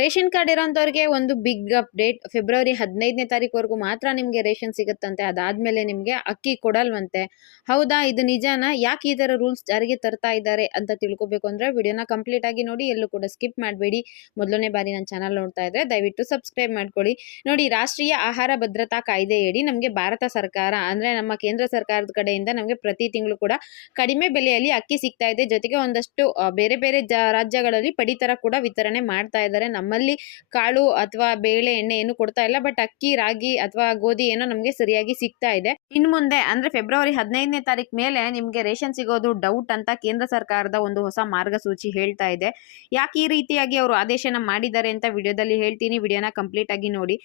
Ration card ಇರೋಂಥವ್ರಿಗೆ ಒಂದು big update. February 15ನೇ ತಾರೀಕುವರೆಗೂ ಮಾತ್ರ ನಿಮಗೆ ರೇಷನ್ ಸಿಗುತ್ತಂತೆ. ಅದಾದ್ಮೇಲೆ ನಿಮಗೆ ಅಕ್ಕಿ ಕೊಡಲ್ವಂತೆ. ಹೌದಾ, ಇದು ನಿಜಾನಾ? ಯಾಕೆ ಈ ಥರ ರೂಲ್ಸ್ ಜಾರಿಗೆ ತರ್ತಾ ಇದ್ದಾರೆ ಅಂತ ತಿಳ್ಕೊಬೇಕು ಅಂದ್ರೆ ವಿಡಿಯೋನ ಕಂಪ್ಲೀಟ್ ಆಗಿ ನೋಡಿ, ಎಲ್ಲೂ ಕೂಡ ಸ್ಕಿಪ್ ಮಾಡಬೇಡಿ. ಮೊದಲನೇ ಬಾರಿ ನನ್ನ ಚಾನಲ್ ನೋಡ್ತಾ ಇದ್ರೆ ದಯವಿಟ್ಟು ಸಬ್ಸ್ಕ್ರೈಬ್ ಮಾಡ್ಕೊಳ್ಳಿ. ನೋಡಿ, ರಾಷ್ಟ್ರೀಯ ಆಹಾರ ಭದ್ರತಾ ಕಾಯ್ದೆಯಡಿ ನಮಗೆ ಭಾರತ ಸರ್ಕಾರ ಅಂದ್ರೆ ನಮ್ಮ ಕೇಂದ್ರ ಸರ್ಕಾರದ ಕಡೆಯಿಂದ ನಮಗೆ ಪ್ರತಿ ತಿಂಗಳು ಕೂಡ ಕಡಿಮೆ ಬೆಲೆಯಲ್ಲಿ ಅಕ್ಕಿ ಸಿಗ್ತಾ ಇದೆ. ಜೊತೆಗೆ ಒಂದಷ್ಟು ಬೇರೆ ಬೇರೆ ರಾಜ್ಯಗಳಲ್ಲಿ ಪಡಿತರ ಕೂಡ ವಿತರಣೆ ಮಾಡ್ತಾ ಇದ್ದಾರೆ. ನಮ್ಮಲ್ಲಿ ಕಾಳು ಅಥವಾ ಬೇಳೆ ಎಣ್ಣೆ ಏನು ಕೊಡ್ತಾ ಇಲ್ಲ, ಬಟ್ ಅಕ್ಕಿ ರಾಗಿ ಅಥವಾ ಗೋಧಿ ಏನೋ ನಮಗೆ ಸರಿಯಾಗಿ ಸಿಗ್ತಾ ಇದೆ. ಇನ್ನು ಮುಂದೆ ಅಂದ್ರೆ ಫೆಬ್ರವರಿ 15ನೇ ತಾರೀಕು ಮೇಲೆ ನಿಮ್ಗೆ ರೇಷನ್ ಸಿಗೋದು ಡೌಟ್ ಅಂತ ಕೇಂದ್ರ ಸರ್ಕಾರದ ಒಂದು ಹೊಸ ಮಾರ್ಗಸೂಚಿ ಹೇಳ್ತಾ ಇದೆ. ಯಾಕೆ ಈ ರೀತಿಯಾಗಿ ಅವರು ಆದೇಶನ ಮಾಡಿದ್ದಾರೆ ಅಂತ ವಿಡಿಯೋದಲ್ಲಿ ಹೇಳ್ತೀನಿ. ವಿಡಿಯೋನ ಕಂಪ್ಲೀಟ್ ಆಗಿ ನೋಡಿ.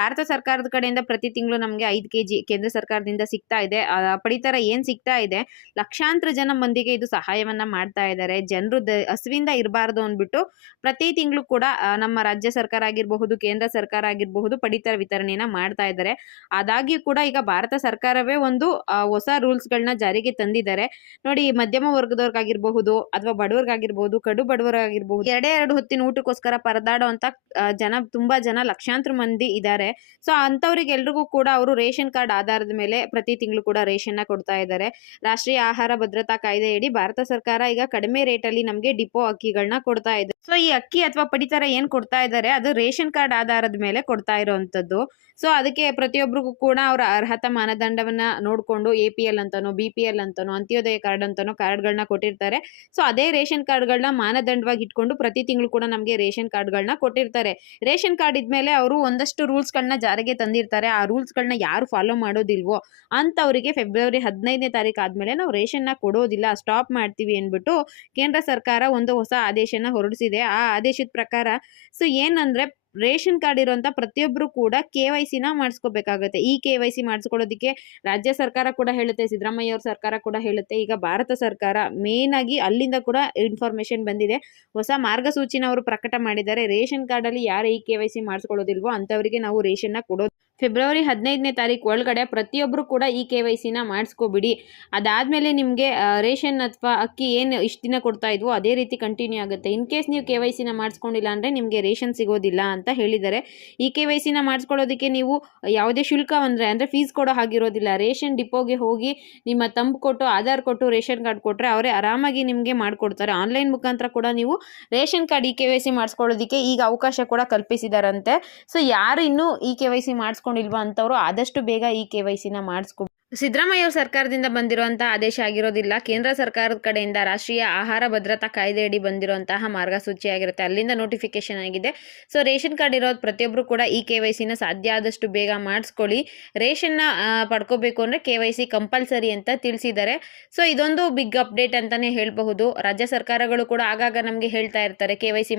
ಭಾರತ ಸರ್ಕಾರದ ಕಡೆಯಿಂದ ಪ್ರತಿ ತಿಂಗಳು ನಮಗೆ 5 kg ಕೇಂದ್ರ ಸರ್ಕಾರದಿಂದ ಸಿಗ್ತಾ ಇದೆ. ಪಡಿತರ ಏನ್ ಸಿಗ್ತಾ ಇದೆ, ಲಕ್ಷಾಂತರ ಜನ ಮಂದಿಗೆ ಇದು ಸಹಾಯವನ್ನ ಮಾಡ್ತಾ ಇದ್ದಾರೆ. ಜನರು ಹಸಿವಿಂದ ಇರಬಾರ್ದು ಅಂದ್ಬಿಟ್ಟು ಪ್ರತಿ ತಿಂಗಳು ಕೂಡ ನಮ್ಮ ರಾಜ್ಯ ಸರ್ಕಾರ ಆಗಿರಬಹುದು, ಕೇಂದ್ರ ಸರ್ಕಾರ ಆಗಿರಬಹುದು, ಪಡಿತರ ವಿತರಣೆಯನ್ನ ಮಾಡ್ತಾ ಇದ್ದಾರೆ. ಆದಾಗ್ಯೂ ಕೂಡ ಈಗ ಭಾರತ ಸರ್ಕಾರವೇ ಒಂದು ಹೊಸ ರೂಲ್ಸ್ ಗಳನ್ನ ಜಾರಿಗೆ ತಂದಿದ್ದಾರೆ. ನೋಡಿ, ಮಧ್ಯಮ ವರ್ಗದವ್ರಿಗಾಗಿರ್ಬಹುದು ಅಥವಾ ಬಡವರಿಗಾಗಿರ್ಬಹುದು, ಕಡು ಬಡವರಾಗಿರ್ಬಹುದು, ಎರಡು ಹೊತ್ತಿನ ಊಟಕ್ಕೋಸ್ಕರ ಪರದಾಡುವಂತ ತುಂಬಾ ಜನ ಲಕ್ಷಾಂತರ ಮಂದಿ ಇದ್ದಾರೆ. ಸೊ ಅಂತವ್ರಿಗೆಲ್ರಿಗೂ ಕೂಡ ಅವರು ರೇಷನ್ ಕಾರ್ಡ್ ಆಧಾರದ ಮೇಲೆ ಪ್ರತಿ ತಿಂಗಳು ಕೂಡ ರೇಷನ್ ಕೊಡ್ತಾ ಇದ್ದಾರೆ. ರಾಷ್ಟ್ರೀಯ ಆಹಾರ ಭದ್ರತಾ ಕಾಯ್ದೆಯಡಿ ಭಾರತ ಸರ್ಕಾರ ಈಗ ಕಡಿಮೆ ರೇಟ್ ಅಲ್ಲಿ ನಮಗೆ ಡಿಪೋ ಅಕ್ಕಿಗಳನ್ನ ಕೊಡ್ತಾ ಇದೆ. ಸೊ ಈ ಅಕ್ಕಿ ಅಥವಾ ಪಡಿತರ ಏನ್ ಕೊಡ್ತಾ ಇದ್ದಾರೆ ಅದು ರೇಷನ್ ಕಾರ್ಡ್ ಆಧಾರದ ಮೇಲೆ ಕೊಡ್ತಾ ಇರುವಂತದ್ದು. ಸೊ ಅದಕ್ಕೆ ಪ್ರತಿಯೊಬ್ಬರಿಗೂ ಕೂಡ ಅವರ ಅರ್ಹತಾ ಮಾನದಂಡವನ್ನ ನೋಡ್ಕೊಂಡು APL ಅಂತಾನೋ, BPL ಅಂತಾನೋ, ಅಂತ್ಯೋದಯ ಕಾರ್ಡ್ ಅಂತಾನೋ ಕಾರ್ಡ್ಗಳನ್ನ ಕೊಟ್ಟಿರ್ತಾರೆ. ಸೊ ಅದೇ ರೇಷನ್ ಕಾರ್ಡ್ಗಳನ್ನ ಮಾನದಂಡವಾಗಿ ಇಟ್ಕೊಂಡು ಪ್ರತಿ ತಿಂಗಳು ಕೂಡ ನಮಗೆ ರೇಷನ್ ಕಾರ್ಡ್ಗಳನ್ನ ಕೊಟ್ಟಿರ್ತಾರೆ. ರೇಷನ್ ಕಾರ್ಡ್ ಇದ್ಮೇಲೆ ಅವರು ಒಂದಷ್ಟು ರೂಲ್ಸ್ಗಳನ್ನ ಜಾರಿಗೆ ತಂದಿರ್ತಾರೆ. ಆ ರೂಲ್ಸ್ಗಳನ್ನ ಯಾರು ಫಾಲೋ ಮಾಡೋದಿಲ್ವೋ ಅಂತವರಿಗೆ ಫೆಬ್ರವರಿ 15ನೇ ತಾರೀಕು ಆದ್ಮೇಲೆ ನಾವು ರೇಷನ್ನ ಕೊಡೋದಿಲ್ಲ, ಸ್ಟಾಪ್ ಮಾಡ್ತೀವಿ ಅಂದ್ಬಿಟ್ಟು ಕೇಂದ್ರ ಸರ್ಕಾರ ಒಂದು ಹೊಸ ಆದೇಶನ ಹೊರಡಿಸಿದೆ. ಆ ಆದೇಶದ ಪ್ರಕಾರ ಸೊ ಏನಂದ್ರೆ ರೇಷನ್ ಕಾರ್ಡ್ ಇರುವಂತ ಪ್ರತಿಯೊಬ್ಬರು ಕೂಡ KYC ಮಾಡಿಸ್ಕೋಬೇಕಾಗುತ್ತೆ. ಈ KYC ಮಾಡಿಸ್ಕೊಳ್ಳೋದಕ್ಕೆ ರಾಜ್ಯ ಸರ್ಕಾರ ಕೂಡ ಹೇಳುತ್ತೆ, ಸಿದ್ದರಾಮಯ್ಯ ಅವ್ರ ಸರ್ಕಾರ ಕೂಡ ಹೇಳುತ್ತೆ. ಈಗ ಭಾರತ ಸರ್ಕಾರ ಮೇನ್ ಆಗಿ ಅಲ್ಲಿಂದ ಕೂಡ ಇನ್ಫಾರ್ಮೇಶನ್ ಬಂದಿದೆ. ಹೊಸ ಮಾರ್ಗಸೂಚಿನ ಅವರು ಪ್ರಕಟ ಮಾಡಿದ್ದಾರೆ. ರೇಷನ್ ಕಾರ್ಡ್ ಅಲ್ಲಿ ಯಾರು ಈ KYC ಮಾಡಿಸ್ಕೊಳ್ಳೋದಿಲ್ವೋ ಅಂತವರಿಗೆ ನಾವು ರೇಷನ್ನ ಕೊಡೋದು. ಫೆಬ್ರವರಿ 15ನೇ ತಾರೀಕು ಒಳಗಡೆ ಪ್ರತಿಯೊಬ್ಬರು ಕೂಡ ಈ KYC ಮಾಡಿಸ್ಕೊಬಿಡಿ. ಅದಾದ್ಮೇಲೆ ನಿಮಗೆ ರೇಷನ್ ಅಥವಾ ಅಕ್ಕಿ ಏನು ಇಷ್ಟು ದಿನ ಕೊಡ್ತಾ ಇದ್ವೋ ಅದೇ ರೀತಿ ಕಂಟಿನ್ಯೂ ಆಗುತ್ತೆ. ಇನ್ ಕೇಸ್ ನೀವು KYC ಮಾಡಿಸ್ಕೊಂಡಿಲ್ಲ ಅಂದ್ರೆ ನಿಮಗೆ ರೇಷನ್ ಸಿಗೋದಿಲ್ಲ ಅಂತ ಹೇಳಿದ್ದಾರೆ. ಈ KYC ಮಾಡಿಸ್ಕೊಳ್ಳೋದಕ್ಕೆ ನೀವು ಯಾವುದೇ ಶುಲ್ಕ ಅಂದ್ರೆ ಫೀಸ್ ಕೊಡೋ ಹಾಗಿರೋದಿಲ್ಲ. ರೇಷನ್ ಡಿಪೋಗೆ ಹೋಗಿ ನಿಮ್ಮ ತಂಬು ಕೊಟ್ಟು ಆಧಾರ್ ಕೊಟ್ಟು ರೇಷನ್ ಕಾರ್ಡ್ ಕೊಟ್ಟರೆ ಅವರೇ ಆರಾಮಾಗಿ ನಿಮಗೆ ಮಾಡಿಕೊಡ್ತಾರೆ. ಆನ್ಲೈನ್ ಮುಖಾಂತರ ಕೂಡ ನೀವು ರೇಷನ್ ಕಾರ್ಡ್ KYC ಮಾಡಿಸ್ಕೊಳ್ಳೋದಕ್ಕೆ ಈಗ ಅವಕಾಶ ಕೂಡ ಕಲ್ಪಿಸಿದಾರಂತೆ. ಸೊ ಯಾರು ಇನ್ನೂ ಈ KYC ಮಾಡಿಸ್ಕೊಂಡಿಲ್ವಾ ಅಂತವರು ಆದಷ್ಟು ಬೇಗ ಈ KYC ಮಾಡಿಸ್ಕೊ. ಸಿದ್ದರಾಮಯ್ಯ ಅವ್ರ ಸರ್ಕಾರದಿಂದ ಬಂದಿರುವಂತಹ ಆದೇಶ ಆಗಿರೋದಿಲ್ಲ. ಕೇಂದ್ರ ಸರ್ಕಾರದ ಕಡೆಯಿಂದ ರಾಷ್ಟ್ರೀಯ ಆಹಾರ ಭದ್ರತಾ ಕಾಯ್ದೆಯಡಿ ಬಂದಿರುವಂತಹ ಮಾರ್ಗಸೂಚಿ ಆಗಿರುತ್ತೆ. ಅಲ್ಲಿಂದ ನೋಟಿಫಿಕೇಶನ್ ಆಗಿದೆ. ಸೊ ರೇಷನ್ ಕಾರ್ಡ್ ಇರೋದು ಪ್ರತಿಯೊಬ್ಬರು ಕೂಡ ಈ KYC ಸಾಧ್ಯ ಆದಷ್ಟು ಬೇಗ ಮಾಡಿಸ್ಕೊಳ್ಳಿ. ರೇಷನ್ನ ಪಡ್ಕೋಬೇಕು ಅಂದರೆ KYC ಕಂಪಲ್ಸರಿ ಅಂತ ತಿಳಿಸಿದ್ದಾರೆ. ಸೊ ಇದೊಂದು ಬಿಗ್ ಅಪ್ಡೇಟ್ ಅಂತಾನೆ ಹೇಳಬಹುದು. ರಾಜ್ಯ ಸರ್ಕಾರಗಳು ಕೂಡ ಆಗಾಗ ನಮಗೆ ಹೇಳ್ತಾ ಇರ್ತಾರೆ KYC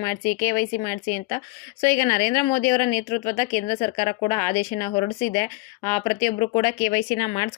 ಮಾಡಿಸಿ ಅಂತ. ಸೊ ಈಗ ನರೇಂದ್ರ ಮೋದಿ ಅವರ ನೇತೃತ್ವದ ಕೇಂದ್ರ ಸರ್ಕಾರ ಕೂಡ ಆದೇಶನ ಹೊರಡಿಸಿದೆ. ಪ್ರತಿಯೊಬ್ಬರು ಕೂಡ KYC ಮಾಡಿಸ್